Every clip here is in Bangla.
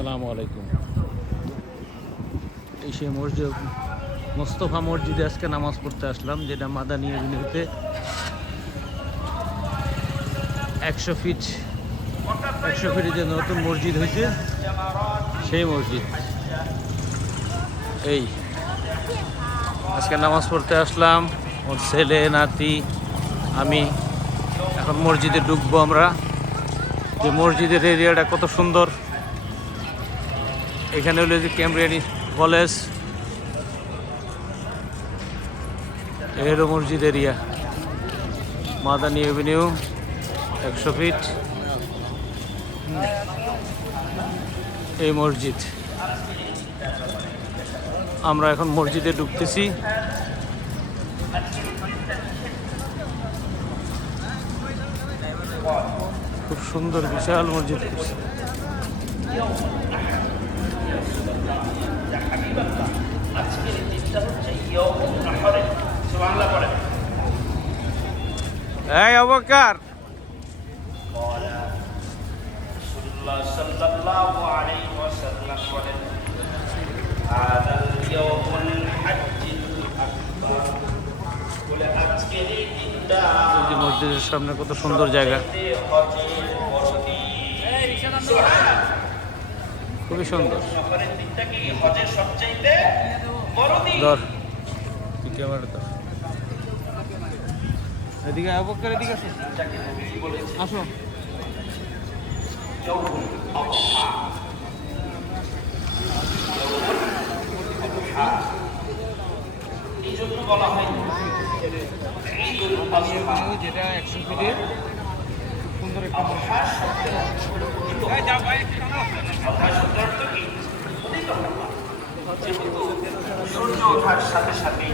আসসালামু আলাইকুম। এই সেই মসজিদ মোস্তফা মসজিদে আজকে নামাজ পড়তে আসলাম, যেটা মাদানী এভিনিউতে 100 ফিটে যে নতুন মসজিদ হয়েছে সেই মসজিদ। এই আজকে নামাজ পড়তে আসলাম, ওর ছেলে নাতি আমি। এখন মসজিদে ঢুকবো আমরা। যে মসজিদের এরিয়াটা কত সুন্দর। এখানে হলো যে ক্যামব্রিয়ানি কলেজ, এরও মসজিদ এরিয়া, মাদানী এভিনিউ 100 ফিট এই মসজিদ। আমরা এখন মসজিদে ঢুকতেছি। খুব সুন্দর বিশাল মসজিদ করছে। এই আবুবকর মসজিদের সামনে কত সুন্দর জায়গা, খুবই সুন্দর। ধর ক্যামেরা ধর, এদিকে আবুবকর, এদিকে আসো। এই জন্য বলা হয় যেটা 100 ফিটের সুন্দর একটা সূর্য ওঠার সাথে সাথে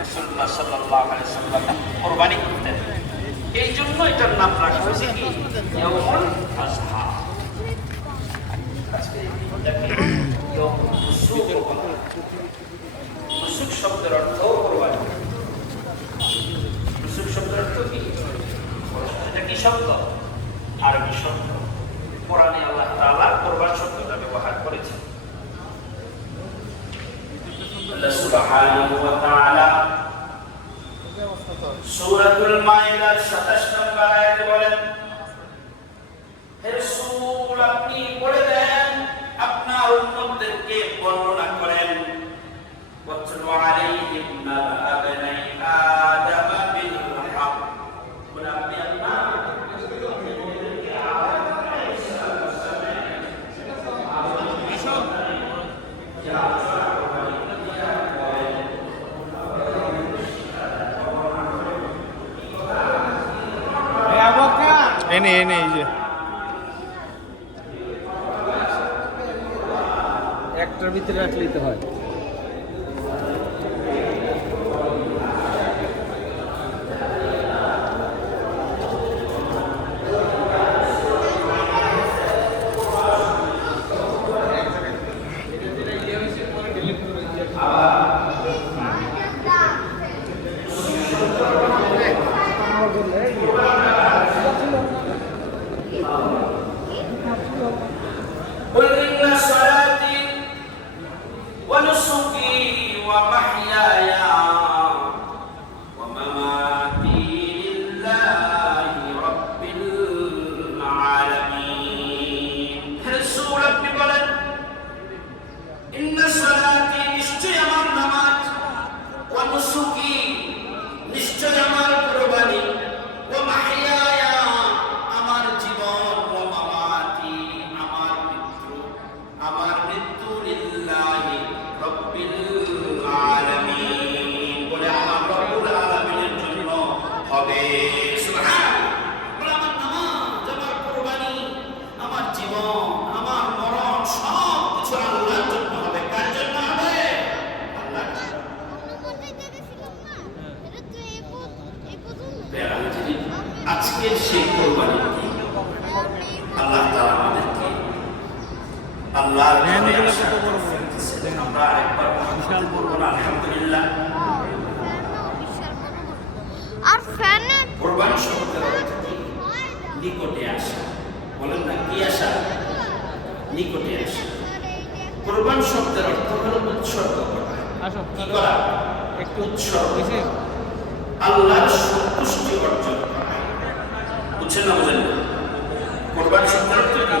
রাসূলুল্লাহ সাল্লাল্লাহু আলাইহি ওয়াসাল্লাম কুরবানি করতেন। এই জন্য এটার নাম রাখা হয়েছে কি ইয়াউমুল আযহা। নুসুক শব্দের অর্থ কুরবানি। নুসুক শব্দের অর্থ কি? এটা কি শব্দ? আরবি শব্দ। কোরআনে আল্লাহ তাআলা কুরবান শব্দটা ব্যবহার করেছেন। আল্লাহ সুবহানাহু ওয়া তাআলা সূরাতুল মাইদার 27 নম্বর আয়াতে বলেন, হে রাসূল আপনি বলে দেন, আপনার উম্মতদেরকে বর্ণনা করেন, ওয়াতলু আলাইহিম নাবা বনি আদম বিল হক। বলে আপনি আপনার এনে এই যে একটার ভিতরে রাখলেই তো হয়। আজকের সেই কোরবানি আল্লাহ তাআলা আমাদেরকে আল্লাহর আমরা একবার বিশাল বড় আলহামদুলিল্লাহ। আর ফ্যান কোরবানি শব্দের অর্থ কি? নিকটে আসা। বলেন না কি আসা? নিকটে আসে। কোরবান শব্দের অর্থ হলো উৎসর্গ করা। কি করা? একটু উৎসর্গ, বেশি আল্লাহর সন্তুষ্টি অর্জন করা।